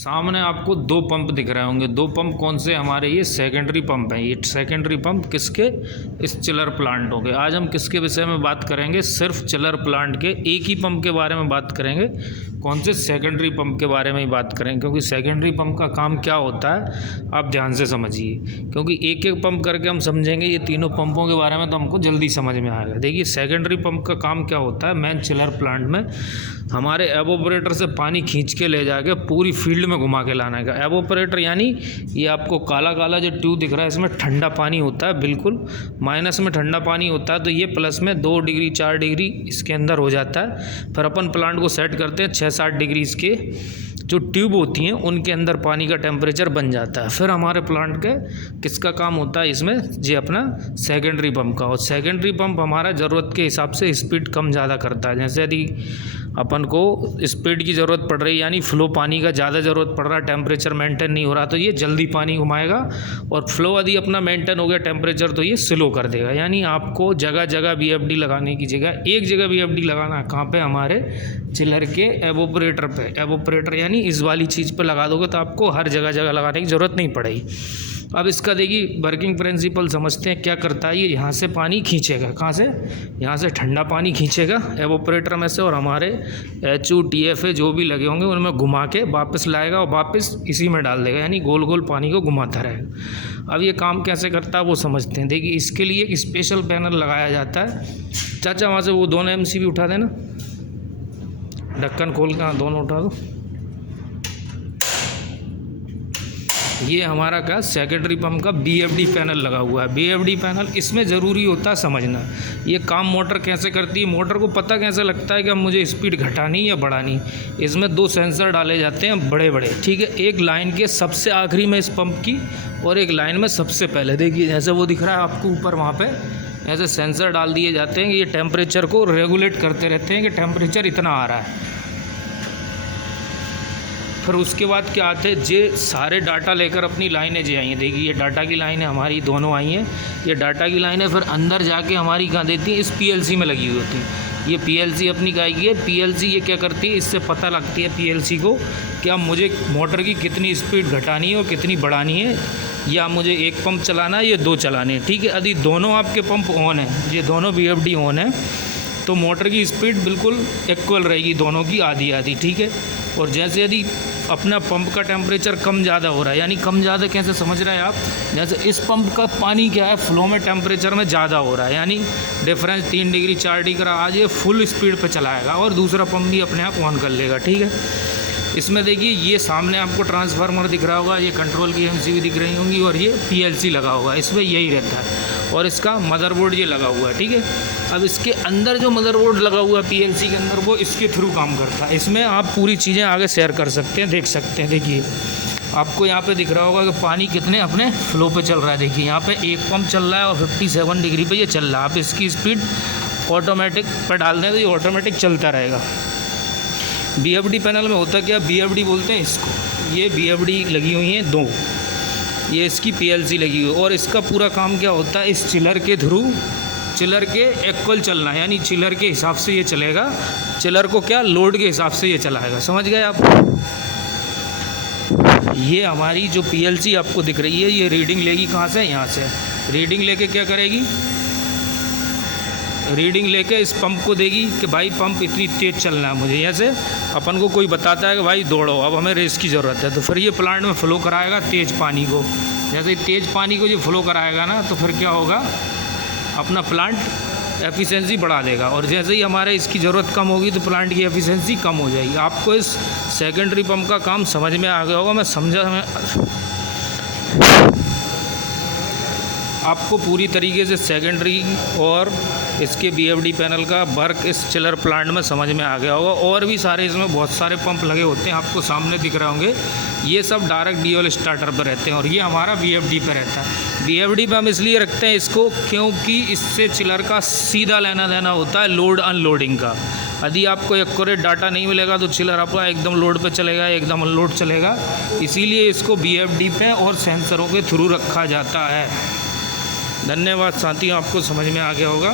सामने आपको दो पंप दिख रहे होंगे। दो पंप कौन से हमारे, ये सेकेंडरी पंप हैं। ये सेकेंडरी पंप किसके, इस चिलर प्लांटों के। आज हम किसके विषय में बात करेंगे, सिर्फ चिलर प्लांट के एक ही पंप के बारे में बात करेंगे। कौन से, सेकेंडरी पंप के बारे में ही बात करेंगे, क्योंकि सेकेंडरी पंप का काम क्या होता है आप ध्यान से समझिए, क्योंकि एक एक पंप करके हम समझेंगे ये तीनों पंपों के बारे में तो हमको जल्दी समझ में आएगा। देखिए सेकेंडरी पंप का काम क्या होता है, मेन चिलर प्लांट में हमारे एवोपरेटर से पानी खींच के ले जाके पूरी फील्ड में घुमा के लाने का। एवोपरेटर यानी ये आपको काला काला जो ट्यूब दिख रहा है, इसमें ठंडा पानी होता है, बिल्कुल माइनस में ठंडा पानी होता है, तो ये प्लस में 2 डिग्री 4 डिग्री इसके अंदर हो जाता है। फिर अपन प्लांट को सेट करते हैं 6-7 डिग्री के जो ट्यूब होती हैं उनके अंदर पानी का टेम्परेचर बन जाता है। फिर हमारे प्लांट के किसका काम होता है इसमें, जी अपना सेकेंडरी पंप का। और सेकेंडरी पंप हमारा ज़रूरत के हिसाब से स्पीड कम ज़्यादा करता है। जैसे यदि अपन को स्पीड की ज़रूरत पड़ रही है, यानी फ्लो पानी का ज़्यादा ज़रूरत पड़ रहा है, टेम्परेचर मेंटेन नहीं हो रहा, तो ये जल्दी पानी घुमाएगा। और फ्लो यदि अपना मेंटेन हो गया टेम्परेचर, तो ये स्लो कर देगा। यानी आपको जगह जगह BFD लगाने की जगह एक जगह BFD लगाना है। कहाँ पे, हमारे चिलर के एवोपरेटर पे। एवोपरेटर यानी इस वाली चीज़ पे लगा दोगे तो आपको हर जगह जगह लगाने की ज़रूरत नहीं पड़ेगी। अब इसका देखिए वर्किंग प्रिंसिपल समझते हैं। क्या करता है ये, यहाँ से पानी खींचेगा, कहाँ से, यहाँ से ठंडा पानी खींचेगा एवोपरेटर में से, और हमारे HO TFA जो भी लगे होंगे उनमें घुमा के वापस लाएगा और वापस इसी में डाल देगा, यानी गोल गोल पानी को घुमाता रहेगा। अब ये काम कैसे करता है वो समझते हैं। देखिए इसके लिए एक स्पेशल पैनल लगाया जाता है। चाचा वहाँ से वो दोनों MCB उठा देना, ढक्कन खोल के दोनों उठा दो। ये हमारा क्या, सेकेंडरी पंप का BFD पैनल लगा हुआ है। BFD पैनल इसमें ज़रूरी होता है समझना। ये काम मोटर कैसे करती है, मोटर को पता कैसे लगता है कि अब मुझे स्पीड घटानी या बढ़ानी। इसमें 2 सेंसर डाले जाते हैं बड़े बड़े, ठीक है, एक लाइन के सबसे आखिरी में इस पंप की, और एक लाइन में सबसे पहले। देखिए जैसे वो दिख रहा है आपको ऊपर, वहाँ पर ऐसे सेंसर डाल दिए जाते हैं कि ये टेम्परेचर को रेगुलेट करते रहते हैं कि टेम्परेचर इतना आ रहा है। फिर उसके बाद क्या आते हैं, जे सारे डाटा लेकर अपनी लाइनें जे आई हैं। देखिए ये डाटा की लाइन है हमारी, दोनों आई हैं, ये डाटा की लाइन है। फिर अंदर जाके हमारी कहाँ देती है, इस PLC में लगी हुई होती है। ये PLC अपनी काय की है। PLC ये क्या करती है, इससे पता लगती है PLC को कि अब मुझे मोटर की कितनी स्पीड घटानी है और कितनी बढ़ानी है, या मुझे एक पंप चलाना है या 2 चलाने हैं, ठीक है। यदि दोनों आपके पंप ऑन है, ये दोनों BFD ऑन है, तो मोटर की स्पीड बिल्कुल इक्वल रहेगी, दोनों की आधी आधी, ठीक है। और जैसे यदि अपना पंप का टेम्परेचर कम ज़्यादा हो रहा है, यानी कम ज़्यादा कैसे समझ रहे हैं आप, जैसे इस पंप का पानी क्या है, फ्लो में टेम्परेचर में ज़्यादा हो रहा है, यानी डिफरेंस 3 डिग्री 4 डिग्री का, आज ये फुल स्पीड पे चलाएगा और दूसरा पंप भी अपने आप ऑन कर लेगा, ठीक है। इसमें देखिए ये सामने आपको ट्रांसफार्मर दिख रहा होगा, ये कंट्रोल की MCB दिख रही होंगी, और ये PLC लगा होगा, इसमें यही रहता है। और इसका मदरबोर्ड ये लगा हुआ है, ठीक है। अब इसके अंदर जो मदरबोर्ड लगा हुआ है PLC के अंदर, वो इसके थ्रू काम करता है। इसमें आप पूरी चीज़ें आगे शेयर कर सकते हैं, देख सकते हैं। देखिए आपको यहाँ पे दिख रहा होगा कि पानी कितने अपने फ्लो पे चल रहा है। देखिए यहाँ पे एक पंप चल रहा है और 57 डिग्री पे ये चल रहा है। आप इसकी स्पीड ऑटोमेटिक पर डाल दें तो ये ऑटोमेटिक चलता रहेगा। BFD पैनल में होता क्या, BFD बोलते हैं इसको। ये BFD लगी हुई हैं 2, ये इसकी PLC लगी हुई है, और इसका पूरा काम क्या होता है, इस चिलर के थ्रू, चिलर के इक्वल चलना, यानी चिलर के हिसाब से ये चलेगा। चिलर को क्या, लोड के हिसाब से ये चलाएगा, समझ गए आप। ये हमारी जो PLC आपको दिख रही है, ये रीडिंग लेगी कहाँ से, यहाँ से रीडिंग लेके क्या करेगी, रीडिंग लेके इस पंप को देगी कि भाई पंप इतनी तेज़ चलना है मुझे। जैसे अपन को कोई बताता है कि भाई दौड़ो, अब हमें रेस की ज़रूरत है, तो फिर ये प्लांट में फ़्लो कराएगा तेज़ पानी को। जैसे तेज़ पानी को जो फ़्लो कराएगा ना, तो फिर क्या होगा, अपना प्लांट एफिशिएंसी बढ़ा देगा। और जैसे ही हमारे इसकी ज़रूरत कम होगी तो प्लांट की एफिशिएंसी कम हो जाएगी। आपको इस सेकेंडरी पंप का काम समझ में आ गया होगा, मैं समझा, आपको पूरी तरीके से सेकेंडरी और इसके BFD पैनल का वर्क इस चिलर प्लांट में समझ में आ गया होगा। और भी सारे इसमें बहुत सारे पंप लगे होते हैं, आपको सामने दिख रहे होंगे। ये सब डायरेक्ट ड्यूल स्टार्टर पर रहते हैं, और ये हमारा BFD पे रहता है। BFD पे हम इसलिए रखते हैं इसको क्योंकि इससे चिलर का सीधा लेना देना होता है लोड अनलोडिंग का। यदि आपको एक्यूरेट डाटा नहीं मिलेगा तो चिलर आपका एकदम लोड पे चलेगा, एकदम अनलोड चलेगा। इसीलिए इसको BFD पे और सेंसरों के थ्रू रखा जाता है। धन्यवाद साथियों, आपको समझ में आ गया होगा।